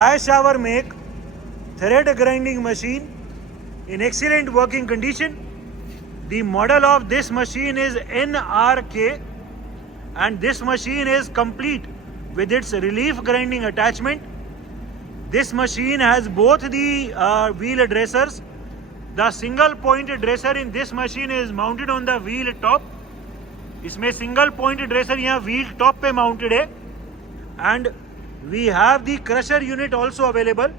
Shower make thread grinding machine in excellent working condition. The model of this machine is NRK and this machine is complete with its relief grinding attachment. This machine has both the wheel dressers. The single point dresser in this machine is mounted on the wheel top. इसमें single point dresser यहाँ wheel top पे mounted है and we have the crusher unit also available.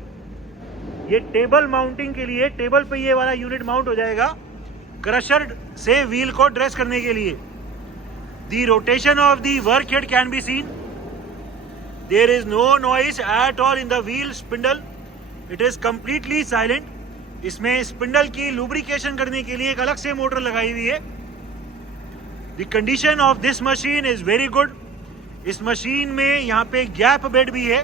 ये table mounting के लिए table पे ये वाला यूनिट माउंट हो जाएगा क्रशर से व्हील को ड्रेस करने के लिए. The rotation of the work head can be seen. There is no noise at all in the wheel spindle. It is completely silent. इसमें स्पिंडल की लुब्रिकेशन करने के लिए एक अलग से मोटर लगाई हुई है. The condition of this machine is very good. इस मशीन में यहाँ पे गैप बेड भी है.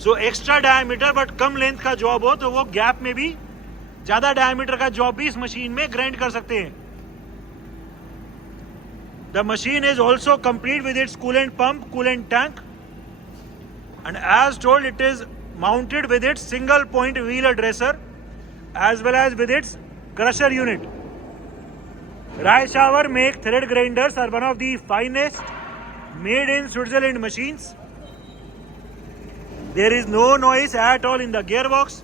So extra diameter but come length का जॉब हो तो वो गैप में भी ज्यादा डायमीटर का जॉब भी इस मशीन में ग्राइंड कर सकते हैं. The machine is also complete with its coolant pump, coolant tank and as told it is mounted with its single point wheel dresser as well as with its crusher unit. Reischauer make thread grinders are one of the finest made in Switzerland machines. There is no noise at all in the gearbox.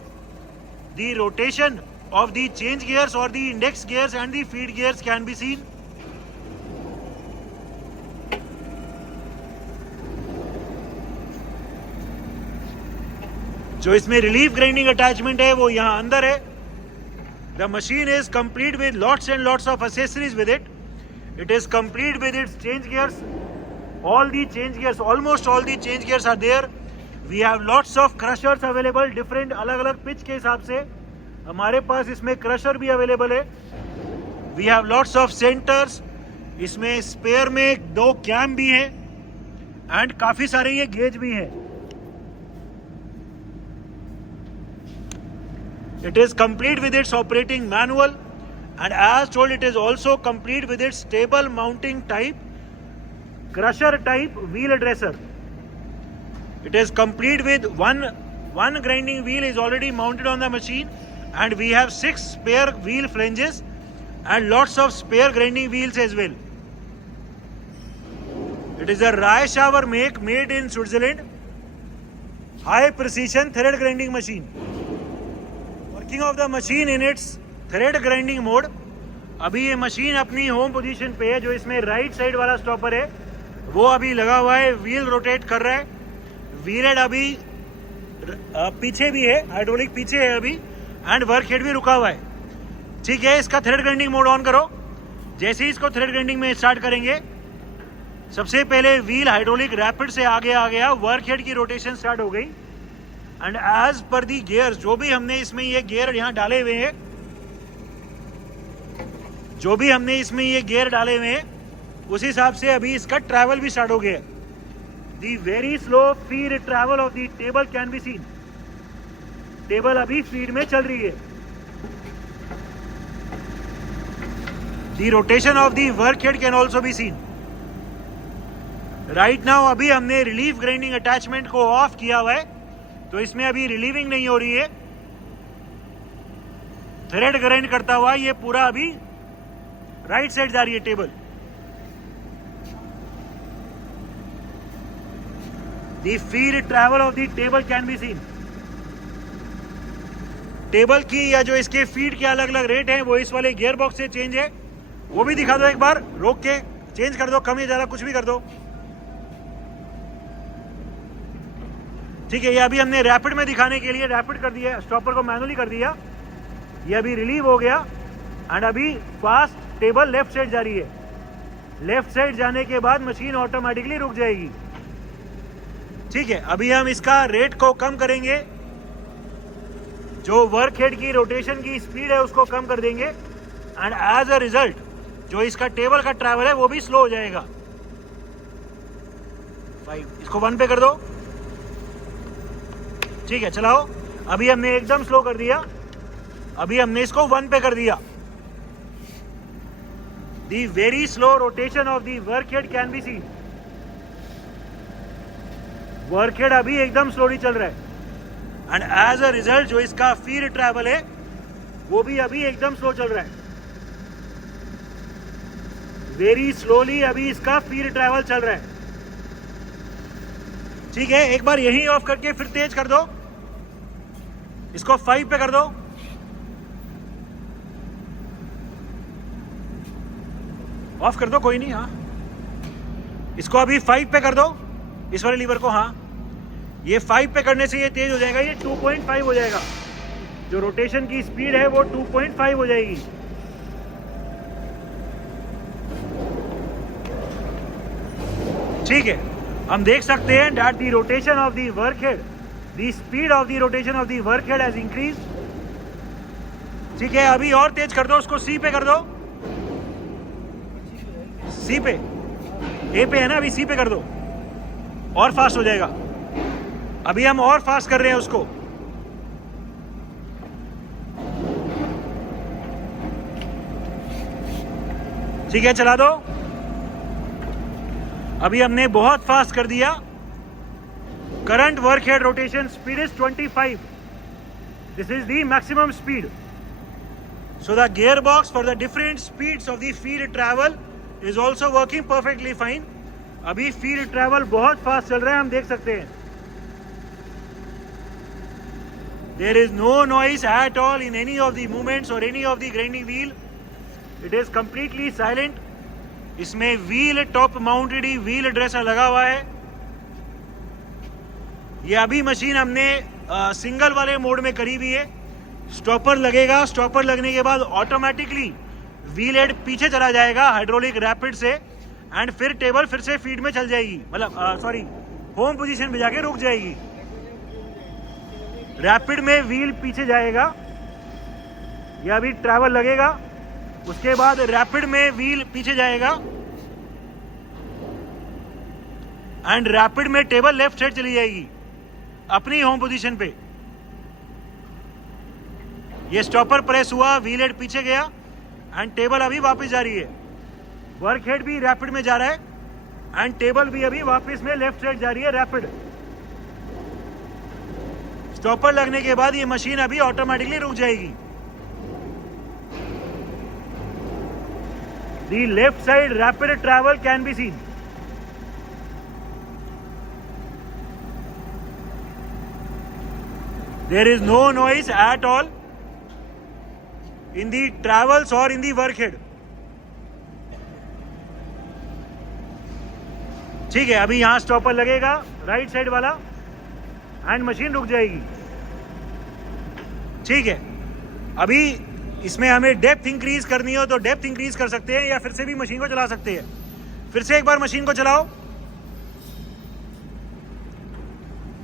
The rotation of the change gears or the index gears and the feed gears can be seen. जो इसमें relief grinding attachment है वो यहाँ अंदर है. The machine is complete with lots and lots of accessories with it. It is complete with its change gears. All the change gears, almost all the change gears are there. We have lots of crushers available, different अलग-अलग pitch के हिसाब से हमारे पास इसमें crusher भी available है. We have lots of centers. इसमें spare में 2 कैम भी हैं एंड काफ़ी सारे ये गेज भी हैं. It is complete with its operating manual and as told it is also complete with its table mounting type crusher type wheel dresser. It is complete with one grinding wheel is already mounted on the machine and we have 6 spare wheel flanges and lots of spare grinding wheels as well. It is a Reischauer make made in Switzerland high precision thread grinding machine. Working of the machine in its thread grinding mode. अभी ये machine अपनी home position पे है. जो इसमें right side वाला stopper है वो अभी लगा हुआ है, व्हील रोटेट कर रहा है. व्हील हेड अभी पीछे भी है, हाइड्रोलिक पीछे है अभी एंड वर्क हेड भी रुका हुआ है. ठीक है, इसका थ्रेड ग्राइंडिंग मोड ऑन करो. जैसे ही इसको थ्रेड ग्राइंडिंग में स्टार्ट करेंगे सबसे पहले व्हील हाइड्रोलिक रैपिड से आगे आ गया, वर्क हेड की रोटेशन स्टार्ट हो गई and as per the gear जो भी हमने इसमें ये गियर यहाँ डाले हुए हैं, जो भी हमने इसमें ये गियर डाले हुए हैं उस हिसाब से अभी इसका ट्रैवल भी स्टार्ट हो गया. The very slow feed travel of the table can be seen. Table अभी फीड में चल रही है. The rotation of the work head can also be seen. Right now अभी हमने रिलीफ ग्राइंडिंग अटैचमेंट को ऑफ किया हुआ है तो इसमें अभी रिलीविंग नहीं हो रही है. थ्रेड ग्राइंड करता हुआ ये पूरा अभी राइट साइड जा रही है table. The feed travel of the table can be seen. Table की या जो इसके फीड के अलग अलग रेट हैं वो इस वाले गियर बॉक्स से चेंज है. वो भी दिखा दो एक बार, रोक के चेंज कर दो, कम या ज्यादा कुछ भी कर दो. ठीक है, ये अभी हमने रैपिड में दिखाने के लिए रैपिड कर दिया, स्टॉपर को मैनुअली कर दिया. ये अभी रिलीव हो गया एंड अभी फास्ट टेबल लेफ्ट साइड जा रही है. लेफ्ट साइड जाने के बाद मशीन ऑटोमेटिकली रुक जाएगी. ठीक है, अभी हम इसका रेट को कम करेंगे. जो वर्क हेड की रोटेशन की स्पीड है उसको कम कर देंगे एंड एज अ रिजल्ट जो इसका टेबल का ट्रैवल है वो भी स्लो हो जाएगा. 5 इसको 1 पे कर दो. ठीक है, चलाओ. अभी हमने एकदम स्लो कर दिया. अभी हमने इसको 1 पे कर दिया. दी very slow rotation of the work head can be scene. Work head अभी एकदम स्लोली चल रहा है एंड एज अ रिजल्ट जो इसका फीड ट्रैवल है वो भी अभी एकदम स्लो चल रहा है, वेरी स्लोली अभी इसका फीड ट्रैवल चल रहा है। ठीक है, एक बार यही ऑफ करके फिर तेज कर दो, इसको 5 पे कर दो। ऑफ कर दो, कोई नहीं। हाँ, इसको अभी 5 पे कर दो, इस वाले लीवर को। हाँ, ये 5 पे करने से ये तेज हो जाएगा, ये 2.5 हो जाएगा। जो रोटेशन की स्पीड है वो 2.5 हो जाएगी। ठीक है, हम देख सकते हैं that the rotation of the workhead, the speed of the rotation of the workhead has increased। ठीक है, अभी और तेज कर दो, उसको सी पे कर दो, सी पे, ए पे है ना, अभी सी पे कर दो, और फास्ट हो जाएगा। अभी हम और फास्ट कर रहे हैं उसको। ठीक है, चला दो। अभी हमने बहुत फास्ट कर दिया। Current work head rotation speed is 25। This is the maximum speed. So the gear box for the different speeds of the feed travel is also working perfectly fine. अभी फीड ट्रैवल बहुत fast चल रहा है, हम देख सकते हैं। There is no noise at all in any of the movements और any of the grinding wheel. It is completely silent. इसमें व्हील टॉप माउंटेड ही व्हील ड्रेसर लगा हुआ है। ये अभी मशीन हमने सिंगल वाले मोड में करी हुई है। स्टॉपर लगेगा, स्टॉपर लगने के बाद ऑटोमेटिकली व्हील हेड पीछे चला जाएगा हाइड्रोलिक रैपिड से, एंड फिर टेबल फिर से फीड में चल जाएगी, मतलब सॉरी होम पोजीशन में जाके रुक जाएगी। रैपिड में व्हील पीछे जाएगा, ये अभी ट्रैवल लगेगा, उसके बाद रैपिड में व्हील पीछे जाएगा एंड रैपिड में टेबल लेफ्ट साइड चली जाएगी अपनी होम पोजीशन पे। ये स्टॉपर प्रेस हुआ, व्हील हेड पीछे गया एंड टेबल अभी वापस जा रही है। वर्क हेड भी रैपिड में जा रहा है एंड टेबल भी अभी वापस में लेफ्ट साइड जा रही है रैपिड। स्टॉपर लगने के बाद ये मशीन अभी ऑटोमेटिकली रुक जाएगी। The left side rapid travel can be seen. There is no noise at all in the travels or in the workhead. ठीक है, अभी यहां स्टॉपर लगेगा राइट साइड वाला एंड मशीन रुक जाएगी। ठीक है, अभी इसमें हमें डेप्थ इंक्रीज करनी हो तो डेप्थ इंक्रीज कर सकते हैं, या फिर से भी मशीन को चला सकते हैं। फिर से एक बार मशीन को चलाओ।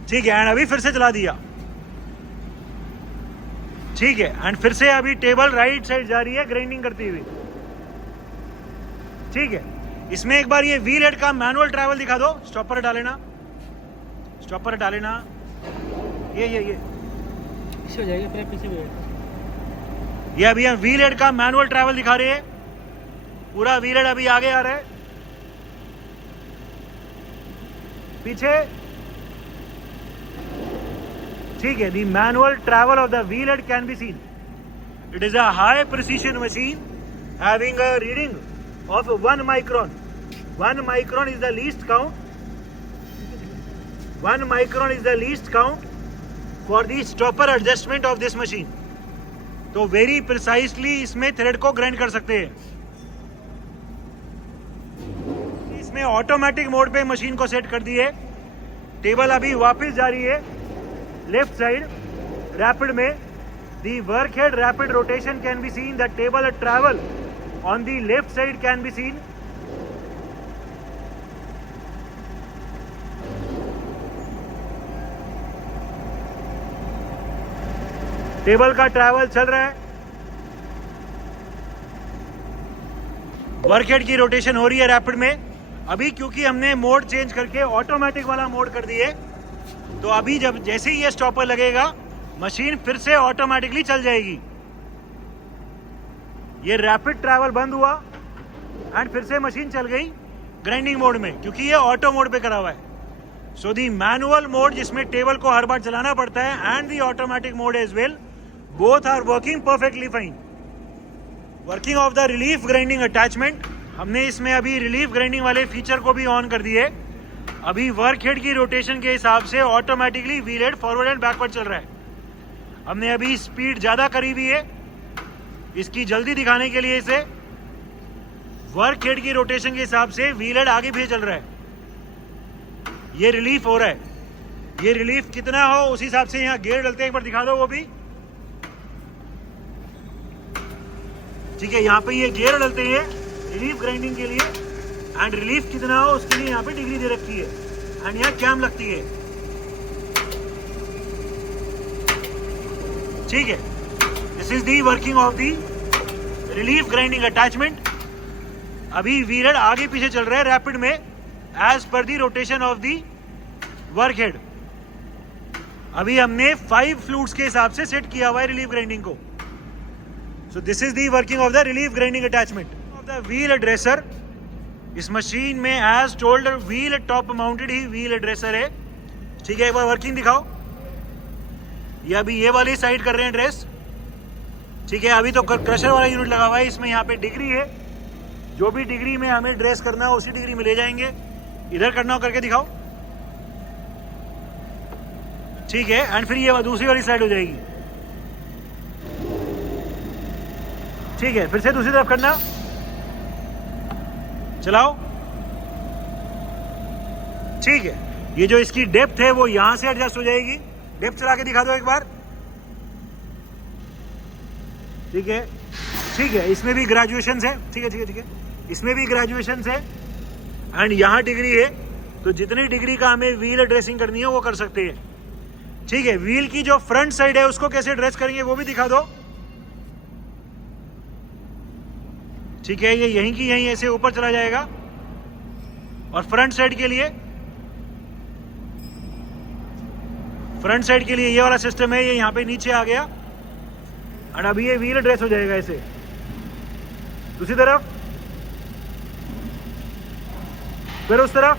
ठीक है, एंड अभी फिर से चला दिया। ठीक है, एंड फिर से अभी टेबल राइट साइड जा रही है ग्राइंडिंग करती हुई। ठीक है, इसमें एक बार ये व्हील हेड का मैनुअल ट्रैवल दिखा दो। स्टॉपर डाले ना, स्टॉपर डाले ना, ये पीछे हो जाएगा, फिर पीछे भी ये अभी हम व्हील हेड का मैनुअल ट्रैवल दिखा रहे हैं। पूरा व्हील हेड अभी आगे आ रहा है, पीछे। ठीक है, the manual travel of the wheel head can be scene. It is a high precision machine having a reading of 1 micron. 1 micron is the least count. 1 micron is the least count for the stopper adjustment of this machine. तो very precisely इसमें thread को grind कर सकते हैं। इसमें automatic mode पे machine को set कर दिए। टेबल अभी वापस जा रही है लेफ्ट साइड रैपिड में। The work head rapid rotation can be scene. The table travel on the left side can be seen. Table का ट्रैवल चल रहा है, वर्क हेड की रोटेशन हो रही है रैपिड में। अभी क्योंकि हमने मोड चेंज करके ऑटोमेटिक वाला मोड कर दिए, तो अभी जब जैसे ही ये स्टॉपर लगेगा मशीन फिर से ऑटोमेटिकली चल जाएगी। ये रैपिड ट्रैवल बंद हुआ एंड फिर से मशीन चल गई ग्राइंडिंग मोड में, क्योंकि ये ऑटो मोड पे करा हुआ है। सो दी मैनुअल मोड जिसमें टेबल को हर बार चलाना पड़ता है and the automatic mode as well, both are working perfectly fine. Working of the relief grinding attachment, हमने इसमें अभी रिलीफ ग्राइंडिंग वाले फीचर को भी ऑन कर दिए. अभी वर्क हेड की रोटेशन के हिसाब से automatically wheel head forward and backward चल रहा है. हमने अभी स्पीड ज़्यादा करी हुई है इसकी जल्दी दिखाने के लिए. इसे वर्क हेड की रोटेशन के हिसाब से व्हील हेड आगे पीछे चल रहा है. ये रिलीफ हो रहा है. ये रिलीफ कितना हो उस हिसाब से यहाँ गियर डलते हैं, एक बार दिखा दो वो भी. ठीक है, यहाँ पे ये गियर डलते हैं रिलीफ ग्राइंडिंग के लिए, एंड रिलीफ कितना हो उसके लिए यहाँ पे डिग्री दे रखी है, एंड यहाँ कैम लगती है. ठीक है, this is the working of the relief grinding attachment. अभी व्हील हेड आगे पीछे चल रहा है रैपिड में as per the rotation of the work head. अभी हमने 5 फ्लूइड्स के हिसाब से सेट किया हुआ है रिलीफ ग्राइंडिंग को. So this is the working of the relief grinding attachment of the wheel dresser. इस मशीन में as told wheel top mounted ही व्हील ड्रेसर है. ठीक है, एक बार वर्किंग दिखाओ. ये अभी ये वाली साइड कर रहे हैं ड्रेस. ठीक है, अभी तो क्रशर वाला यूनिट लगा हुआ है. इसमें यहाँ पे डिग्री है, जो भी डिग्री में हमें ड्रेस करना हो उसी डिग्री में ले जाएंगे. इधर करना हो करके दिखाओ. ठीक है, एंड फिर ये दूसरी वाली साइड हो जाएगी. ठीक है, फिर से दूसरी तरफ करना. चलाओ. ठीक है, ये जो इसकी डेप्थ है वो यहां से एडजस्ट हो जाएगी. डेप्थ चला के दिखा दो एक बार. ठीक है, ठीक है, इसमें भी ग्रेजुएशन है. ठीक है, ठीक है, ठीक है, इसमें भी ग्रेजुएशन है एंड यहाँ डिग्री है. तो जितनी डिग्री का हमें व्हील ड्रेसिंग करनी है वो कर सकते हैं. ठीक है, व्हील की जो फ्रंट साइड है उसको कैसे ड्रेस करेंगे वो भी दिखा दो. ठीक है, ये यहीं की यहीं ऐसे ऊपर चला जाएगा. और फ्रंट साइड के लिए ये वाला सिस्टम है, ये यहाँ पे नीचे आ गया और अभी ये व्हील ड्रेस हो जाएगा ऐसे. दूसरी तरफ, फिर उस तरफ.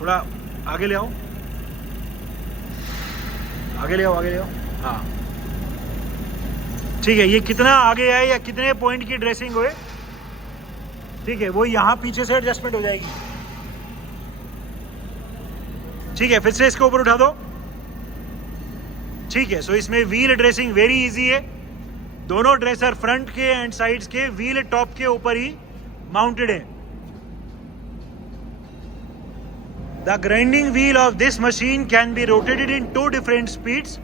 थोड़ा आगे ले आओ, आगे ले आओ, आगे ले आओ. हाँ, ठीक है, ये कितना आगे आए या कितने पॉइंट की ड्रेसिंग हुए, ठीक है, वो यहाँ पीछे से एडजस्टमेंट हो जाएगी. ठीक है, फिर से इसके ऊपर उठा दो. ठीक है, सो इसमें व्हील ड्रेसिंग वेरी इजी है. दोनों ड्रेसर फ्रंट के एंड साइड्स के व्हील टॉप के ऊपर ही माउंटेड है. The grinding wheel of this machine can be rotated in 2 different speeds.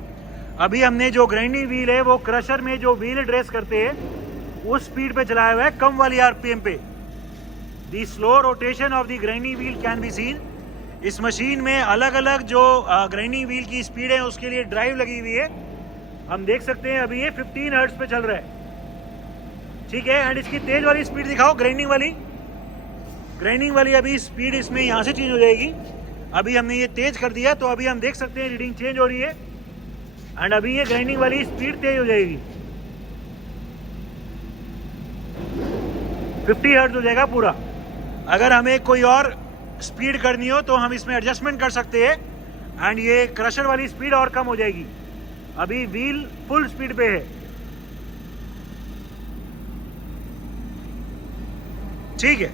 अभी हमने जो ग्राइंडिंग व्हील है वो क्रशर में जो व्हील ड्रेस करते हैं उस स्पीड पे चलाया हुआ है, कम वाली आरपीएम पे. The slow rotation of the grinding wheel can be scene. इस मशीन में अलग अलग जो ग्राइंडिंग व्हील की स्पीड है उसके लिए ड्राइव लगी हुई है. हम देख सकते हैं अभी ये 15 हर्ट्ज पे चल रहा है. ठीक है, एंड इसकी तेज वाली स्पीड दिखाओ. ग्राइंडिंग वाली अभी स्पीड इसमें यहाँ से चेंज हो जाएगी. अभी हमने ये तेज कर दिया तो अभी हम देख सकते हैं रीडिंग चेंज हो रही है एंड अभी ये ग्राइंडिंग वाली स्पीड तेज हो जाएगी. 50 हर्ट्ज हो जाएगा पूरा. अगर हमें कोई और स्पीड करनी हो तो हम इसमें एडजस्टमेंट कर सकते हैं एंड ये क्रशर वाली स्पीड और कम हो जाएगी. अभी व्हील फुल स्पीड पे है. ठीक है,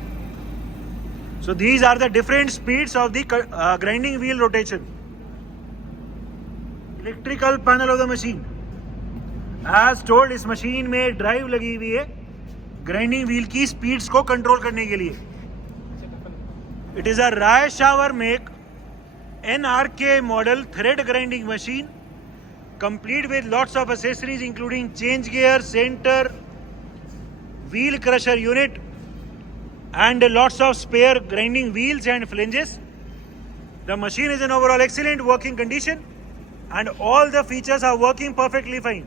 so these are the different speeds of the grinding wheel rotation. Electrical panel of the machine as told. इस मशीन में ड्राइव लगी हुई है ग्राइंडिंग व्हील की स्पीड्स को कंट्रोल करने के लिए. इट इज अ राय शावर make NRK model thread grinding machine complete with lots of accessories including change gear, center, wheel crusher unit and lots of spare grinding wheels and flanges. The machine is in overall excellent working condition and all the features are working perfectly fine.